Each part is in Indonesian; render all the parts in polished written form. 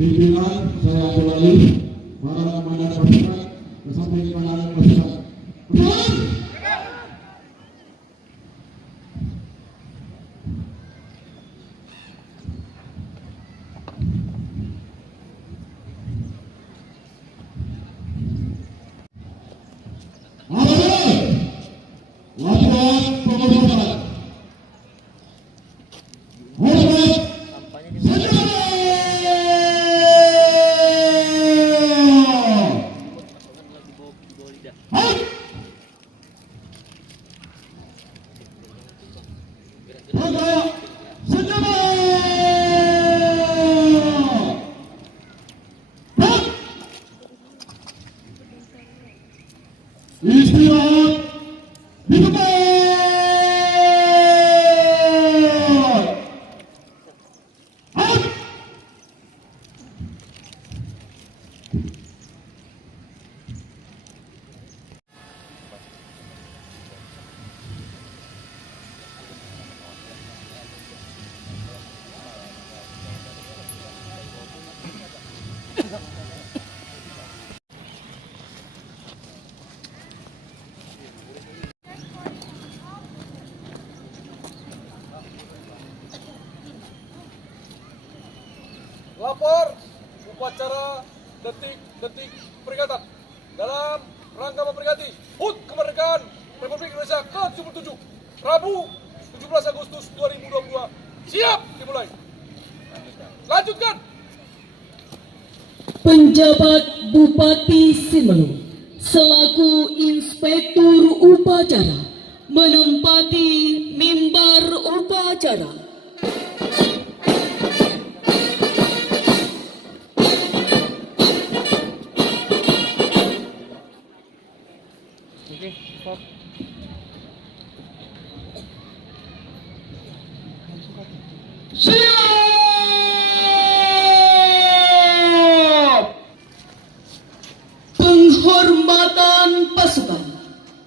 pimpinan saya ambil alih para komandan pasukan ke samping kanan pasukan. Betul. Laporan pengorbanan. Hormat senjata. Hai. Jaga senjata. Hai. Istirahat di tempat. Lapor upacara detik-detik peringatan dalam rangka memperingati HUT Kemerdekaan Republik Indonesia ke-77 Rabu 17 Agustus 2022. Siap dimulai. Lanjutkan. Penjabat Bupati Simelu selaku Inspektur Upacara menempati mimbar upacara. Siap! Penghormatan pasukan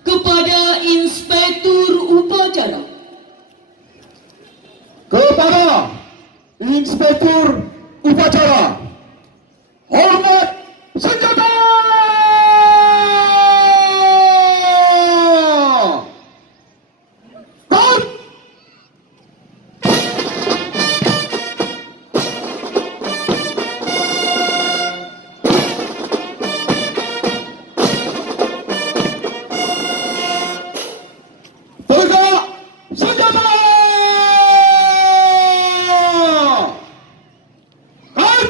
kepada Inspektur Upacara. Kepada Inspektur Upacara, hormat senjata. Guard. Tegak senjata. Guard.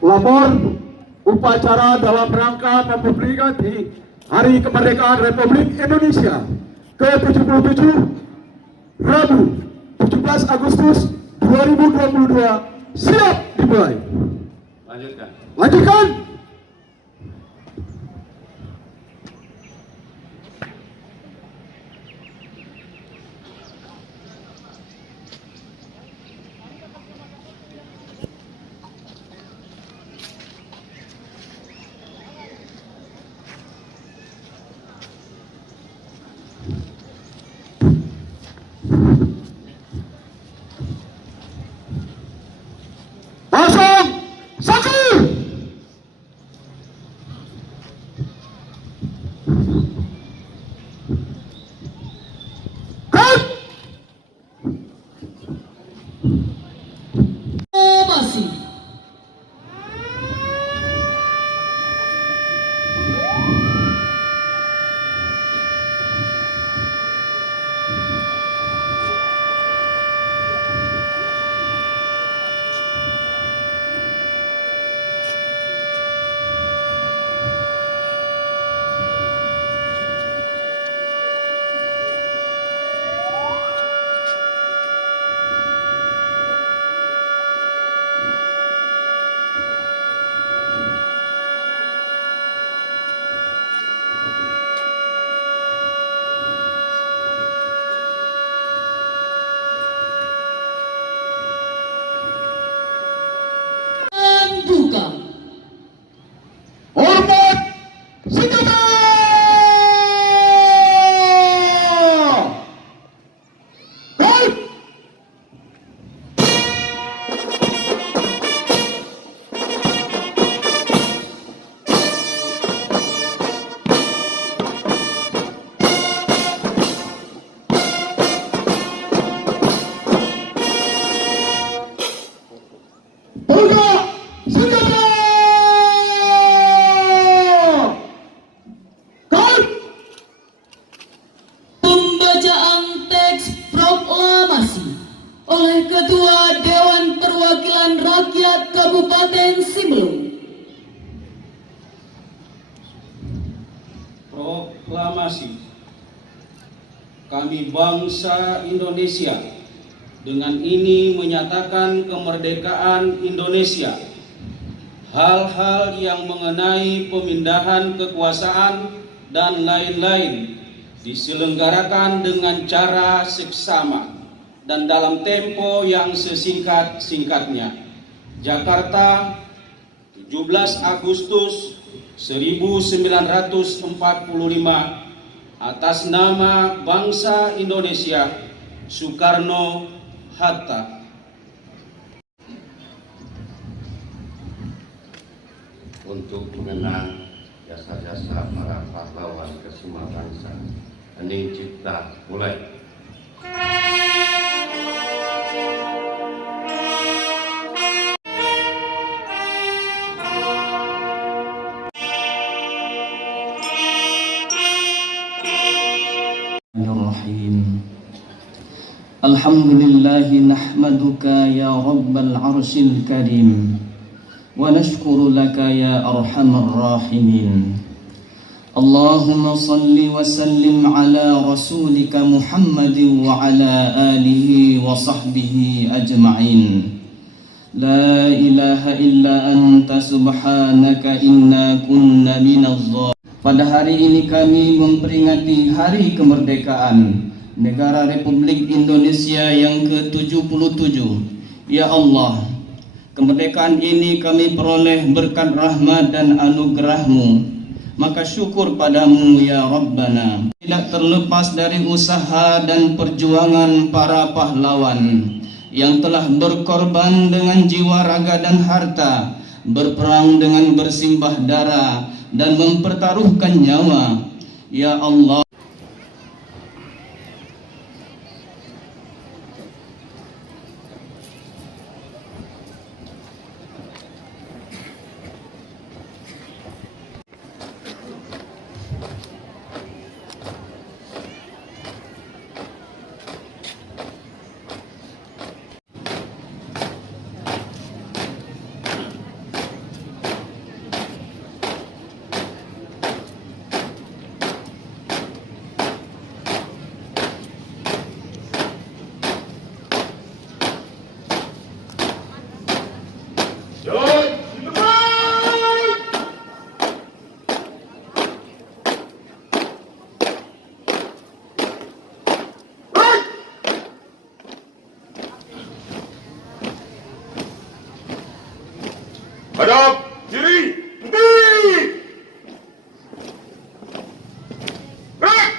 Lapor upacara dalam rangka memperingati Hari Kemerdekaan Republik Indonesia ke-77 Rabu 17 Agustus 2022 siap dimulai. Lanjutkan. Pasang satu. Ketua Dewan Perwakilan Rakyat Kabupaten Simalung. Proklamasi. Kami bangsa Indonesia dengan ini menyatakan kemerdekaan Indonesia. Hal-hal yang mengenai pemindahan kekuasaan dan lain-lain diselenggarakan dengan cara seksama dan dalam tempo yang sesingkat-singkatnya. Jakarta, 17 Agustus 1945, atas nama bangsa Indonesia, Soekarno-Hatta. Untuk mengenang jasa-jasa para pahlawan kesima bangsa. Hening cipta, mulai. Bismillahirrahmanirrahim. Alhamdulillahi nahmaduka ya rabbal arshil karim wa nashkuru laka ya arhamar rahimin. Allahumma salli wa sallim ala rasulika Muhammadin wa ala alihi wa sahbihi ajma'in. La ilaha illa anta subhanaka inna kunna minaz zalimin. Pada hari ini kami memperingati Hari Kemerdekaan Negara Republik Indonesia yang ke-77. Ya Allah, kemerdekaan ini kami peroleh berkat rahmat dan anugerah-Mu. Maka syukur padamu ya Rabbana. Tidak terlepas dari usaha dan perjuangan para pahlawan yang telah berkorban dengan jiwa, raga dan harta, berperang dengan bersimbah darah dan mempertaruhkan nyawa. Ya Allah, Hadap kiri, henti. Gerak.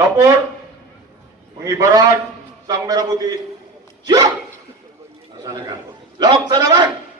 Lapor, pengibaran sang merah putih. Siap. Laksanakan. Laksanakan.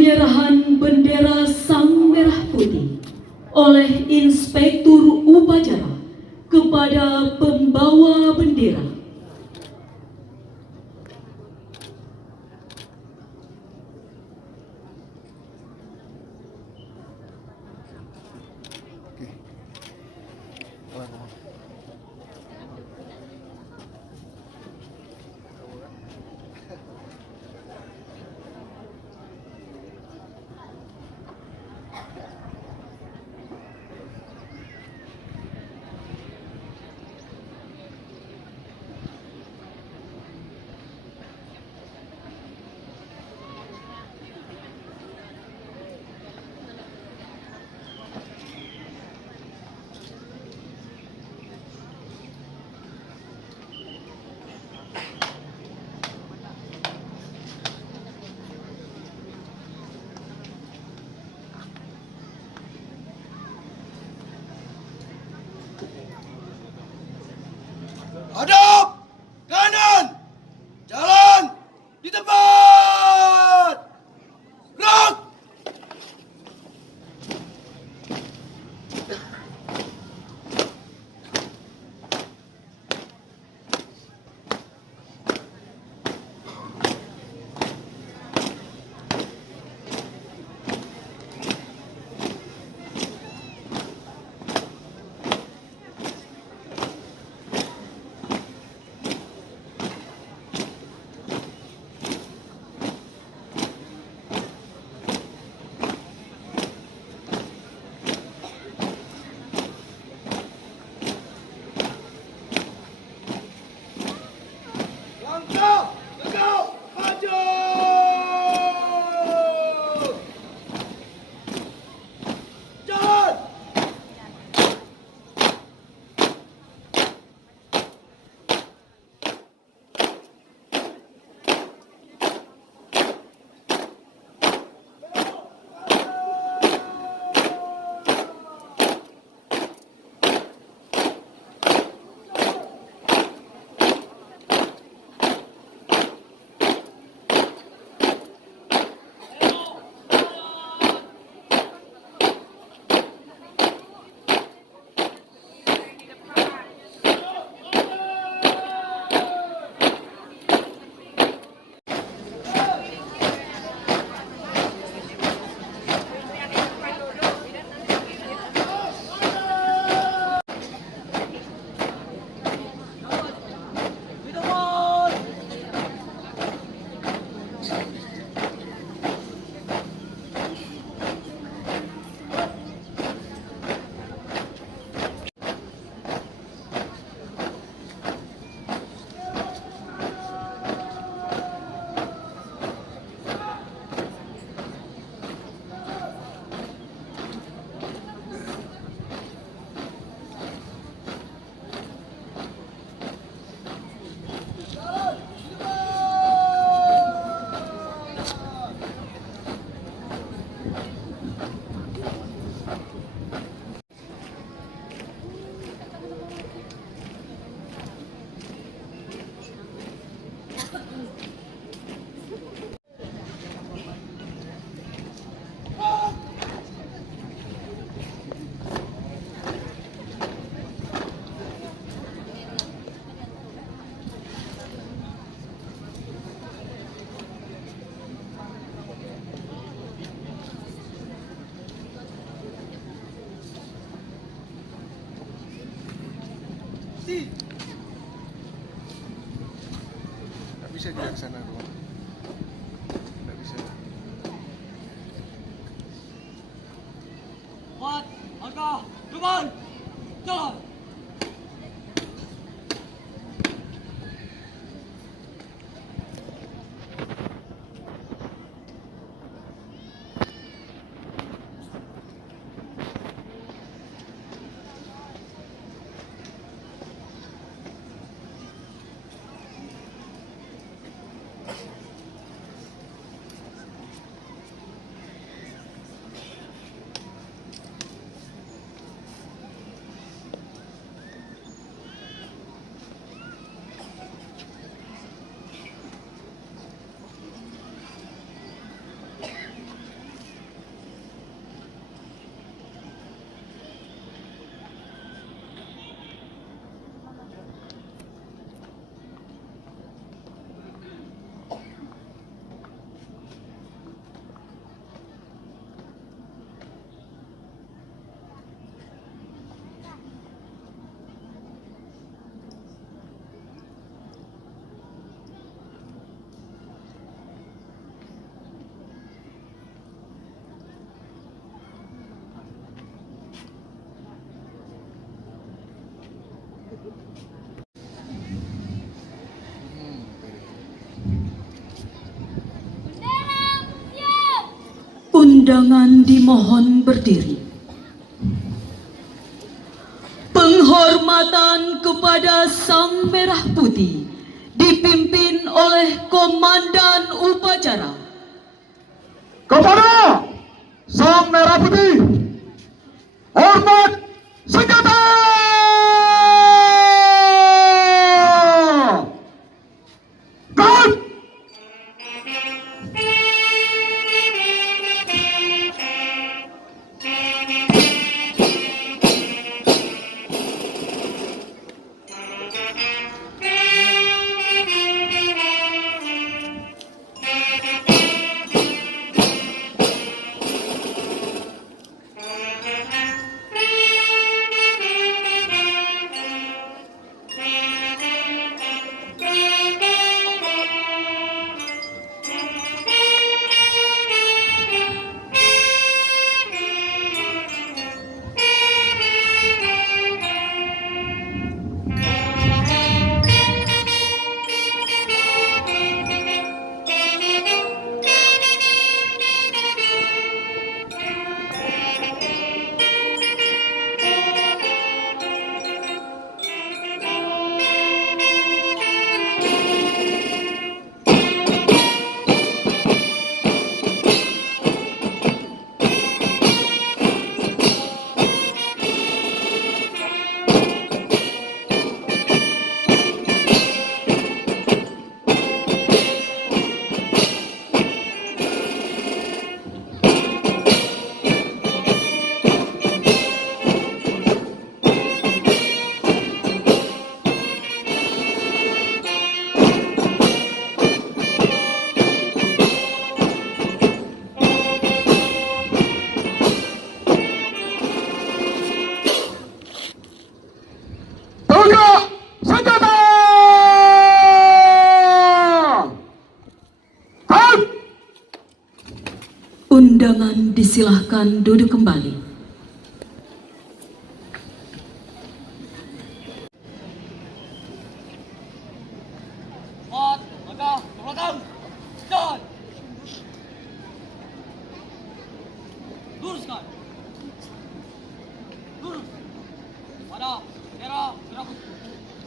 Penyerahan bendera Sang Merah Putih oleh Inspektur Upacara kepada pembawa bendera. Hadap kanan, jalan di tempat. Gerak. Langkah tegak maju. Jalan. Nggak bisa dia ke sana doang. Nggak bisa. Kuat, langkah depan. Jalan. Undangan dimohon berdiri. Penghormatan kepada Sang Merah Putih dipimpin oleh Komandan Upacara. Kepada Sang Merah Putih, hormat senjata! Guard! Undangan disilahkan duduk kembali. Mat, langkah ke belakang. Jalan. Luruskan. Lurus. Pada merah merah putih.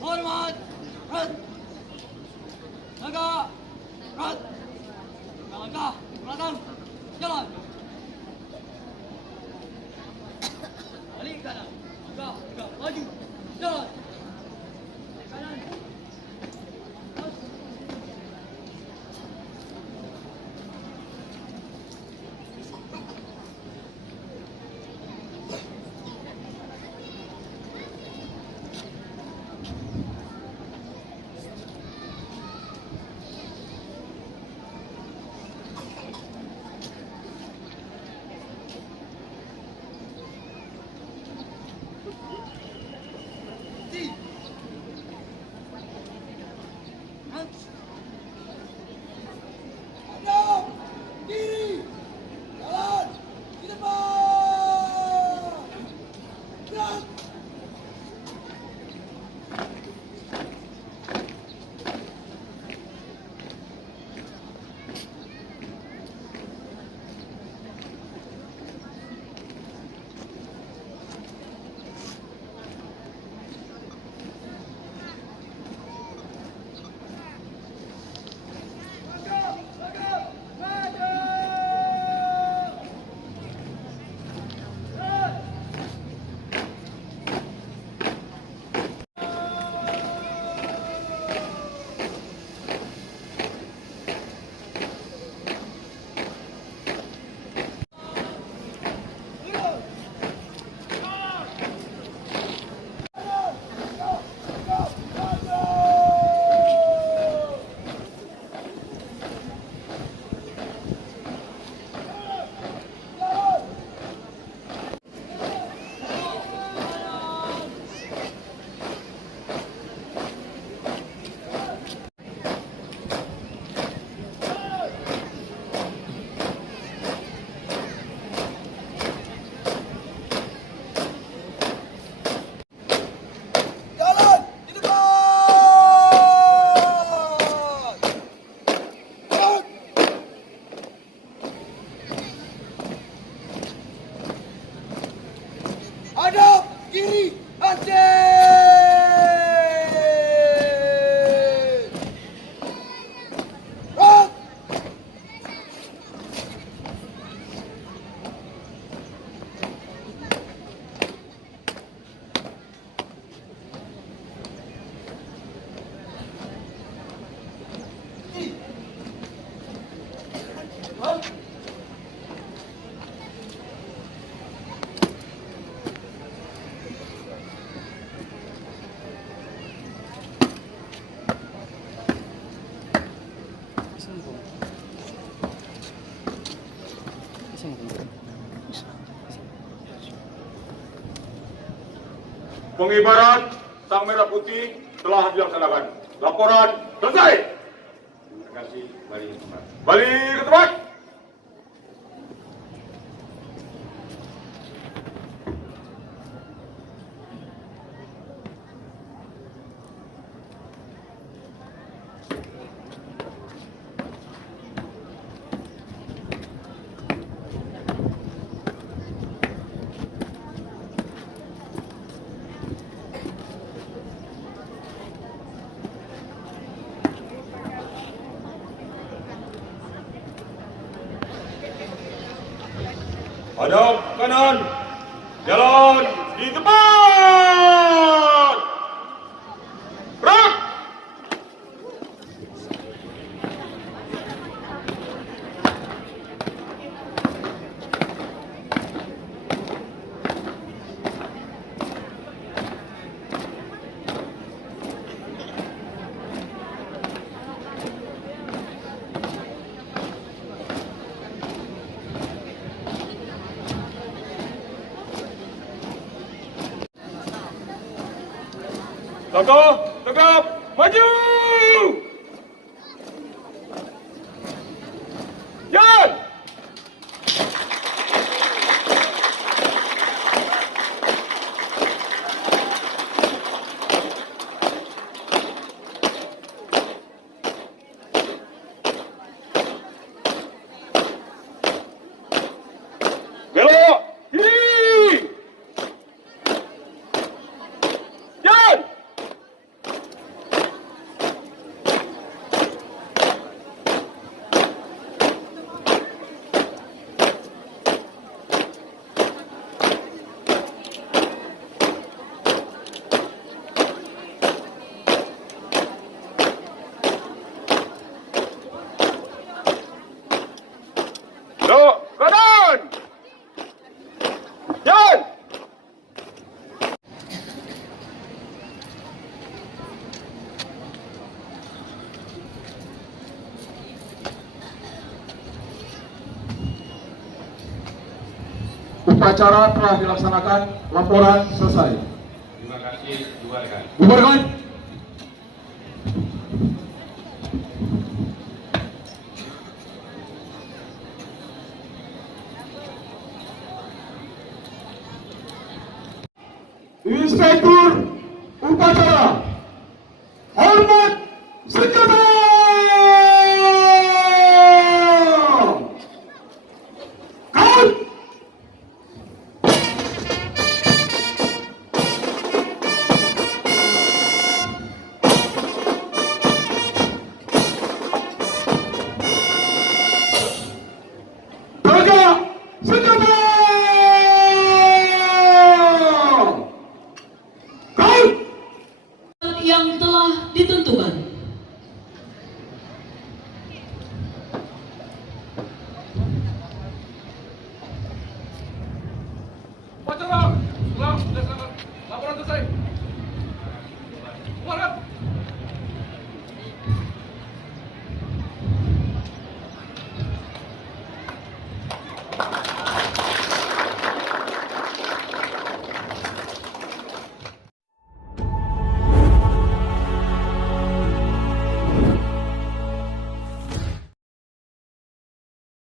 Hormat. Red. Langkah. Red. Langkah ke belakang. Jalan. Balik kanan. Langkah, langkah, maju. Jalan. Balik kanan. Pengibaran Sang Merah Putih telah dilaksanakan. Laporan selesai. Terima kasih. Mari ke tempat. Balik ke tempat. Hadap kanan, jalan di depan. Gerak. Tokoh, tegap, maju! Jalan! Belok! Kiri! Jalan! Belok kanan. Jalan. Upacara telah dilaksanakan. Laporan selesai. Terima kasih. Bubarkan. Bubarkan. Inspektur upacara, hormat senjata. Kawan. Tegak senjata. Yang telah ditentukan.